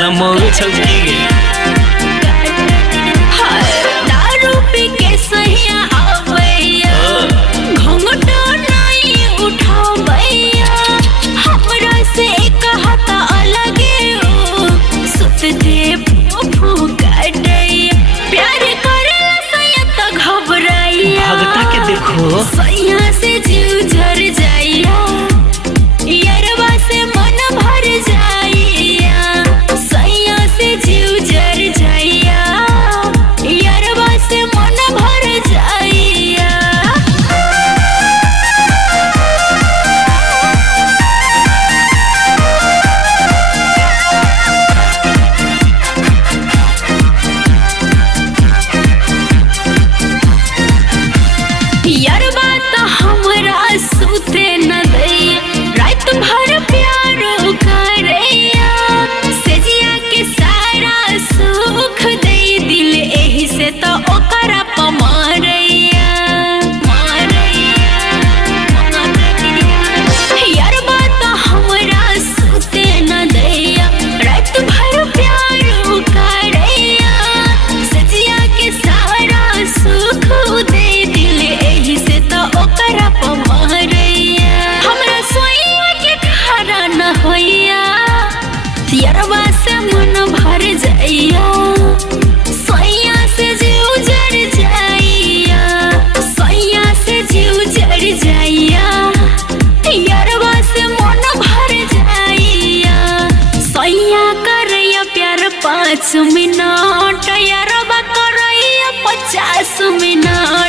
साला मौगी छौकी गे। दारू पी के सहिया आवैया घुंघटा नहीं उठावैया हमरा से कहता अलगे ओ सुतते फूफू काटैया प्यार करेला सैया त घबराइया भगता के देखो सैया से जीव झर जाइया यारवा से मन भर जाइया सैया से जीव जर जाइया यारवा से मन भर जाइया। यारवा त हमरा सुते न दैया रात भर प्यार करैया सेजिया के सारा सुख दे दिल एही से तो ओकरा पमारैया यारवा त हमरा सुते न दैया रात भर प्यार करैया सेजिया के सारा सुख दे दिल एही से तो ओकरा पमारैया हमरा सोइया के खरा न होइया यारवा से मन भर जाइया सोइया से जीव जर जाइया सोइया से जीव जर जाइया यारवा से मन भर जाइया सोइया करैया प्यार 5 मिनट यारवा करैया 50 मिनट।